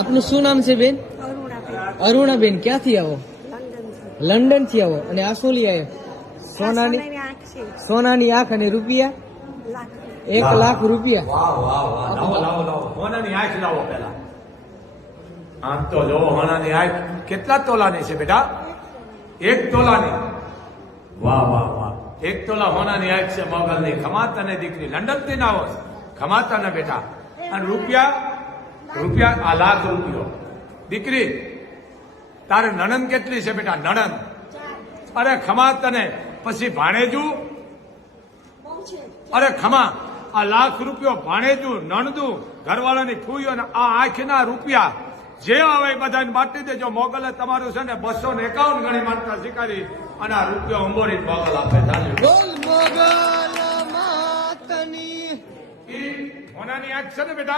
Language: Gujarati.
આપનું શું નામ છે બેન? અરુણાબેન. ક્યાંથી આવો? લંડન થી આવો. અને આ શું લઈ આવ્યા? સોનાની આંખ અને રૂપિયા 1 લાખ રૂપિયા. લાવો સોનાની આંખ લાવો પેલા. આમ તો જો સોનાની આંખ કેટલા તોલાની છે બેટા? 1 તોલાની. વાહ 1 તોલા સોનાની આંખ છે મોગલની. ખમાત અને દીકરી લંડન થી ના આવો. ખમાત અને બેટા. અને રૂપિયા 1 લાખ રૂપિયો. દીકરી તારે નણંદ કેટલી છે બેટા? નણંદ. અરે ખમા તને. પછી ભાણેજું. અરે ખમા 1 લાખ રૂપિયો ભાણેજું, નણદું, ઘરવાળાની ફૂઈઓ ને આ આંખના રૂપિયા જે આવે બધાને બાટી દેજો. મોગલે તમારું છે ને 251 ગણી માનતા શીખાડી અને આ રૂપિયો અંબોરી મોગલ આપે. બોલ મોગલ માતની. સોનાની આંખ છે ને બેટા.